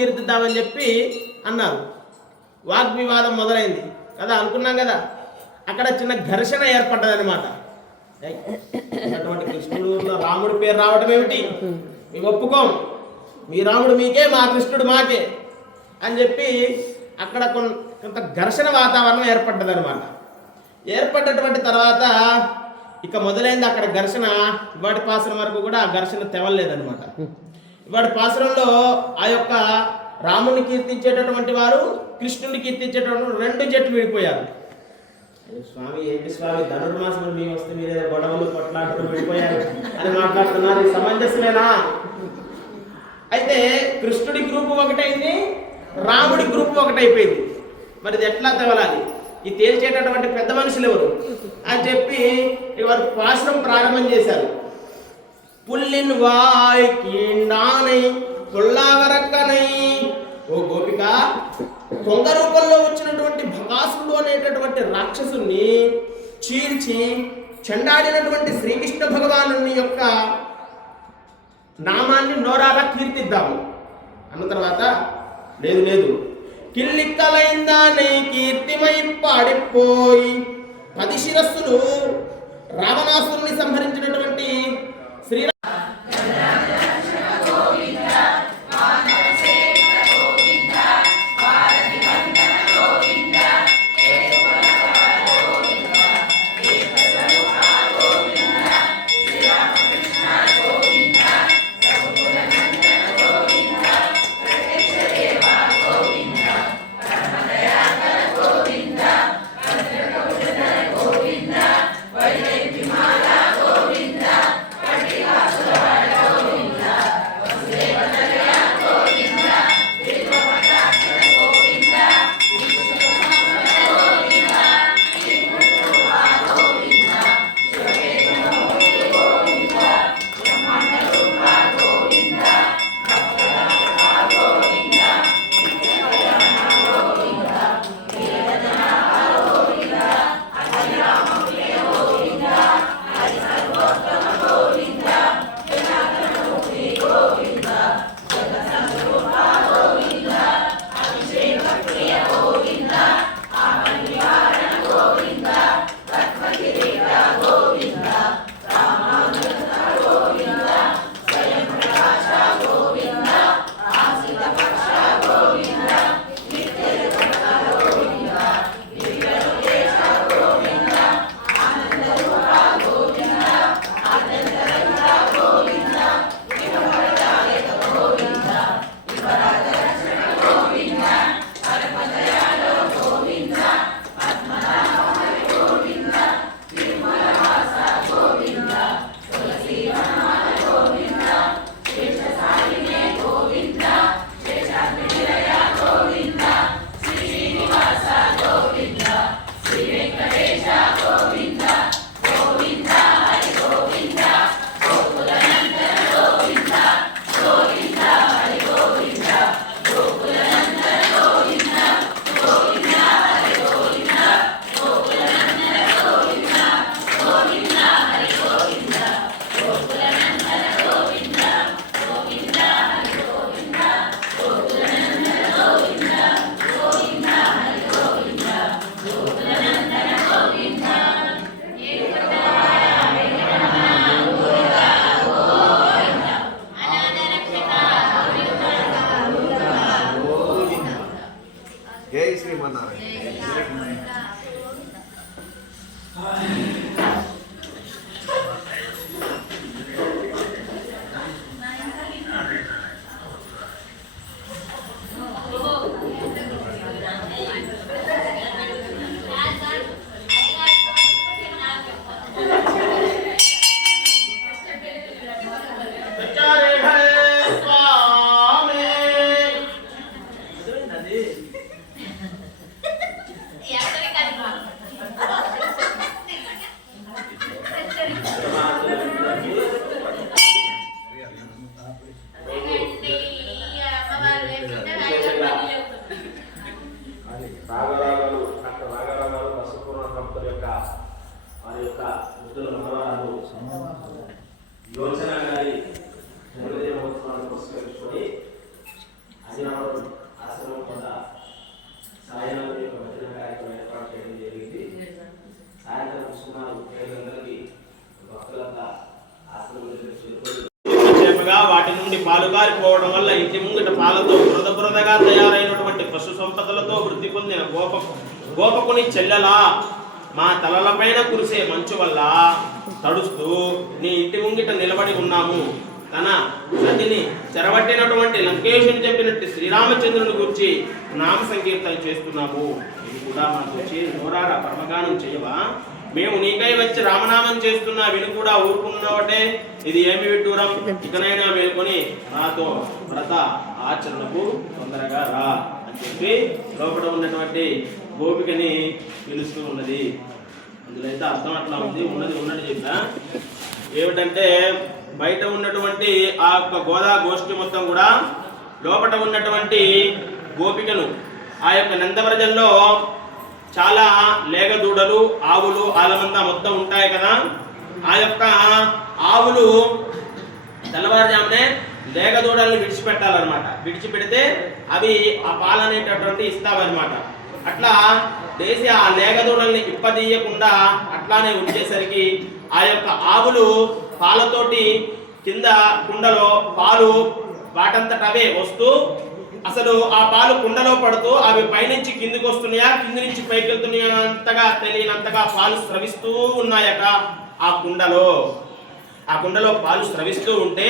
కీర్తిద్దామని చెప్పి అన్నారు. వాగ్వివాదం మొదలైంది. కదా అనుకున్నాం కదా? అక్కడ చిన్న ఘర్షణ ఏర్పడ్డదన్నమాట. అనమాట కృష్ణుడు రాముడి పేరు రావడం ఏమిటి? మేము ఒప్పుకోం. మీ రాముడు మీకే మా కృష్ణుడు మాకే అని చెప్పి అక్కడ కొంత ఘర్షణ వాతావరణం ఏర్పడ్డదన్నమాట. ఏర్పడ్డటువంటి తర్వాత ఇక మొదలైంది అక్కడ ఘర్షణ. ఇవాటి పాసన వరకు కూడా ఆ ఘర్షణ తెవలేదనమాట వాడి పాసరంలో ఆ యొక్క రాముని కీర్తించేటటువంటి వారు కృష్ణుని కీర్తించేటటువంటి రెండు జట్లు విడిపోయారు. స్వామి ఏంటి స్వామి? ధనుర్మాసం మీ వస్తే మీరేదో గొడవలు కొట్లాటలు విడిపోయారు. అని మాట్లాడుతున్నారు సమంజసమేనా? అయితే కృష్ణుడి గ్రూప్ ఒకటైంది రాముడి గ్రూప్ ఒకటైపోయింది. మరి ఇది ఎట్లా తెవలాలి ఈ తేల్చేటటువంటి పెద్ద మనుషులు ఎవరు? అని చెప్పి వారు పాశ్రం ప్రారంభం చేశారు. పుల్లిన్ వాయ్ கீண்டானை పుల్లావరక్కనై. ఓ గోపిక దొంగ రూపంలో వచ్చినటువంటి భగాసుడు అనేటటువంటి రాక్షసుని చీల్చి చెండాడినటువంటి శ్రీకృష్ణ భగవాను యొక్క నామాన్ని నోరారా కీర్తిద్దాము. అన్న తర్వాత లేదు లేదు. కిల్లిక్కలైందానే కీర్తిమై పాడిపోయి పది శిరస్సులు రావణాసురుని సంహరించినటువంటి రాగరాగాలు డాక్టర్ రాగరాగాలు బసపూర్ణ కంపెనీ యొక్క వారి యొక్క వృద్ధుల మనవరాలు యోచన గారి జన్మదిన మహోత్సవాన్ని పురస్కరించుకొని మంజునాథం ఆశ్రమం వద్ద సాయంత్రం యొక్క భజన కార్యక్రమం ఏర్పాటు చేయడం జరిగింది. సాయంత్రం సుమారు ఏడు గంటలకి భక్తులంతా ఆశ్రమం దగ్గర చేరుకొని వాటి నుండి పాలు కారిపోవడం వల్ల ఇంటి ముంగిట పాలతో బురద బురదగా తయారైన పశు సంపదలతో వృద్ధి పొందిన గోప గోపకుని చెల్లెలా మా తలలపైన కురిసే మంచు వల్ల తడుస్తూ నీ ఇంటి ముంగిట నిలబడి ఉన్నాము. తన సతిని చెరబట్టినటువంటి లంకేశుని చెప్పినట్టు శ్రీరామచంద్రుని గురించి నామ సంకీర్తన చేస్తున్నాము. ఇది కూడా మాకు వచ్చి నోరారా పరమగానం చేయవా? మేము నీకై వచ్చి రామనామం చేస్తున్నా విని కూడా ఊరుకున్నావటే? ఇది ఏమి విడ్డూరం? ఇకనైనా మేల్కొని నాతో వ్రత ఆచరణకు తొందరగా రా. అని చెప్పి లోపల ఉన్నటువంటి గోపికని పిలుస్తూ ఉన్నది. అందులో అయితే అర్థం అట్లా ఉంది. ఉన్నది ఉన్నది చెప్పిన. ఏమిటంటే బయట ఉన్నటువంటి ఆ యొక్క గోదా గోష్ఠి మొత్తం కూడా లోపల ఉన్నటువంటి గోపికను ఆ యొక్క నందవ్రజంలో చాలా లేగదూడలు ఆవులు ఆలమంద మొత్తం ఉంటాయి కదా. ఆ యొక్క ఆవులు తెల్లవారుజామునే లేగదూడల్ని విడిచిపెట్టాలన్నమాట. విడిచిపెడితే అవి ఆ పాలు అనేటటువంటి ఇస్తావన్నమాట. అట్లా చేసి ఆ లేగదూడల్ని ఇప్పదీయకుండా అట్లానే ఉంచేసరికి ఆ యొక్క ఆవులు పాలతోటి కింద కుండలో పాలు వాటంతట అవే వస్తూ అసలు ఆ పాలు కుండలో పడుతూ అవి పైనుంచి కిందికి వస్తున్నాయా కింది నుంచి పైకి వెళ్తున్నాయా అంతగా తెలియనంతగా పాలు స్రవిస్తూ ఉన్నాయట ఆ కుండలో. ఆ కుండలో పాలు స్రవిస్తూ ఉంటే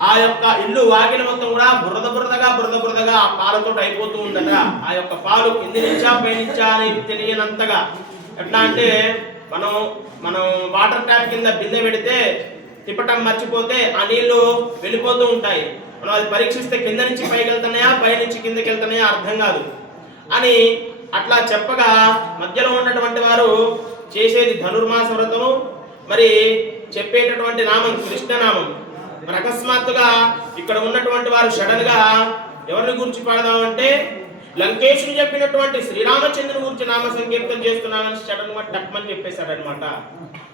ఆ యొక్క ఇల్లు వాకిల మొత్తం కూడా బురద బురదగా బురద బురదగా ఆ పాలతో అయిపోతూ ఉందట. ఆ యొక్క పాలు కింది నుంచా పైనుంచా అని తెలియనంతగా. ఎట్లా అంటే మనం మనం వాటర్ ట్యాప్ కింద బిందె పెడితే తిప్పటం మర్చిపోతే ఆ నీళ్ళు వెళ్ళిపోతూ ఉంటాయి. మనం అది పరీక్షిస్తే కింద నుంచి పైకి వెళ్తున్నాయా పై నుంచి కిందకి వెళ్తున్నాయా అర్థం కాదు. అని అట్లా చెప్పగా మధ్యలో ఉన్నటువంటి వారు చేసేది ధనుర్మాస వ్రతము మరి చెప్పేటటువంటి నామం కృష్ణనామం. మరి అకస్మాత్తుగా ఇక్కడ ఉన్నటువంటి వారు సడన్గా ఎవరిని గురించి పాడదామంటే లంకేష్ని చెప్పినటువంటి శ్రీరామచంద్రుని గురించి నామ సంకీర్తం చేస్తున్నామని సడన్గా టక్మని చెప్పేశాడనమాట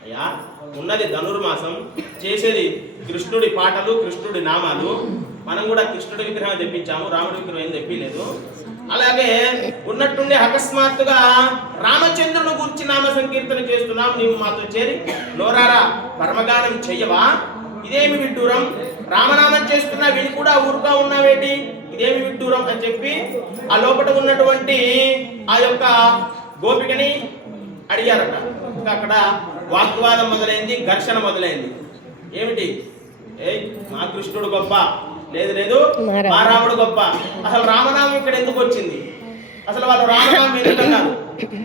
అయ్యా ఉన్నది ధనుర్మాసం చేసేది కృష్ణుడి పాటలు కృష్ణుడి నామాలు. మనం కూడా కృష్ణుడి విగ్రహం తెప్పించాము రాముడి విగ్రహం ఏం తెప్పిలేదు అలాగే ఉన్నట్టుండి అకస్మాత్తుగా రామచంద్రుని గురించి నామ సంకీర్తన చేస్తున్నాం నీవు మాతో చేరి నోరారా పరమగానం చెయ్యవా? ఇదేమి విడ్డూరం? రామనామం చేస్తున్నా విని కూడా ఊరుగా ఉన్నావేటి? ఇదేమి విడ్డూరం అని చెప్పి ఆ లోపల ఉన్నటువంటి ఆ యొక్క గోపికని అడిగారట. ఇంకా అక్కడ వాగ్వాదం మొదలైంది ఘర్షణ మొదలైంది. ఏమిటి? ఏయ్ మా కృష్ణుడు గొప్ప. లేదు లేదు మా రాముడు గొప్ప. అసలు రామనామం ఇక్కడ ఎందుకు వచ్చింది? అసలు వాళ్ళు రామనామం ఎందుకు అన్నారు?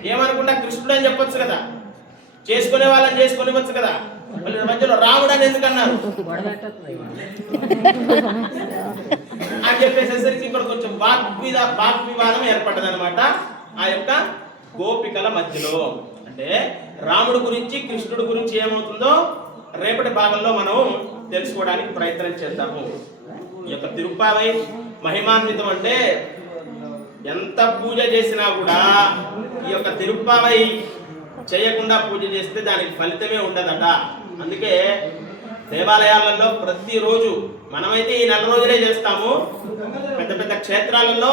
ఏమనుకుంటా కృష్ణుడు అని చెప్పొచ్చు కదా. చేసుకునే వాళ్ళని చేసుకునివచ్చు కదా. మధ్యలో రావడానికి ఎందుకన్నారు? అని చెప్పేసేసరికి ఇక్కడ కొంచెం వాగ్విద వాగ్వివాదం ఏర్పడ్డది అనమాట ఆ యొక్క గోపికల మధ్యలో. అంటే రాముడు గురించి కృష్ణుడు గురించి ఏమవుతుందో రేపటి భాగంలో మనం తెలుసుకోవడానికి ప్రయత్నం చేద్దాము. ఈ యొక్క తిరుపావై మహిమాన్వితం అంటే ఎంత పూజ చేసినా కూడా ఈ యొక్క తిరుప్పావై చేయకుండా పూజ చేస్తే దానికి ఫలితమే ఉండదట. అందుకే దేవాలయాలలో ప్రతిరోజు మనమైతే ఈ నెల రోజులే చేస్తాము. పెద్ద పెద్ద క్షేత్రాలలో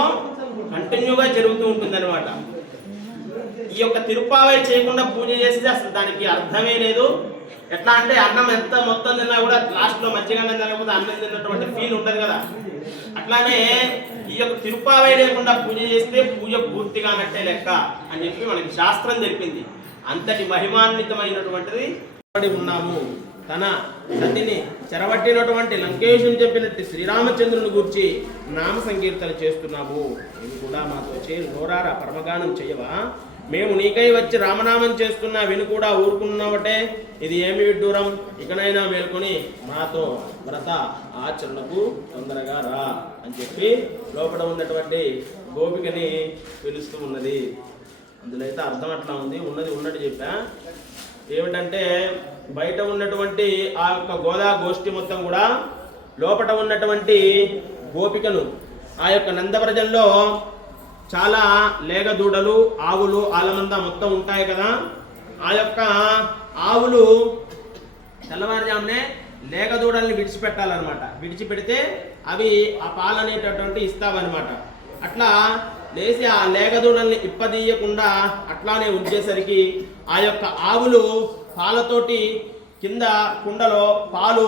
కంటిన్యూగా జరుగుతూ ఉంటుందన్నమాట. ఈ యొక్క తిరుపావై చేయకుండా పూజ చేస్తే అసలు దానికి అర్థమే లేదు. ఎట్లా అంటే అన్నం ఎంత మొత్తం తిన్నా కూడా లాస్ట్లో మజ్జిగ అన్నం తినకపోతే అన్నం తిన్నటువంటి ఫీల్ ఉంటుంది కదా. అట్లానే ఈ యొక్క తిరుపావై లేకుండా పూజ చేస్తే పూజ పూర్తిగా అన్నట్టే లెక్క అని చెప్పి మనకి శాస్త్రం తెలిపింది. అంతటి మహిమాన్వితమైనటువంటిది ఉన్నాము. తన సతిని చెరబట్టినటువంటి లంకేశుని చెప్పినట్టు శ్రీరామచంద్రుని గురించి నామ సంకీర్తన చేస్తున్నాము ఇది కూడా మాతో చేరి నోరారా పరమగానం చేయవా? మేము నీకై వచ్చి రామనామం చేస్తున్నా విని కూడా ఊరుకున్నావటే ఇది ఏమి విడ్డూరం? ఇకనైనా మేల్కొని మాతో వ్రత ఆచరణకు తొందరగా రా అని చెప్పి లోపల ఉన్నటువంటి గోపికని పిలుస్తూ ఉన్నది. అందులో అయితే అర్థం అట్లా ఉంది. ఉన్నది ఉన్నట్టు చెప్పా. ఏమిటంటే బయట ఉన్నటువంటి ఆ యొక్క గోదా గోష్ఠి మొత్తం కూడా లోపట ఉన్నటువంటి గోపికను ఆ యొక్క నందవ్రజంలో చాలా లేగదూడలు ఆవులు ఆలమంద మొత్తం ఉంటాయి కదా. ఆ యొక్క ఆవులు తెల్లవారుజామునే లేగదూడల్ని విడిచిపెట్టాలన్నమాట. విడిచిపెడితే అవి ఆ పాలు అనేటటువంటి ఇస్తావన్నమాట. అట్లా లేచి ఆ లేగదూడల్ని ఇప్పదీయకుండా అట్లానే ఉంచేసరికి ఆ యొక్క ఆవులు పాలతోటి కింద కుండలో పాలు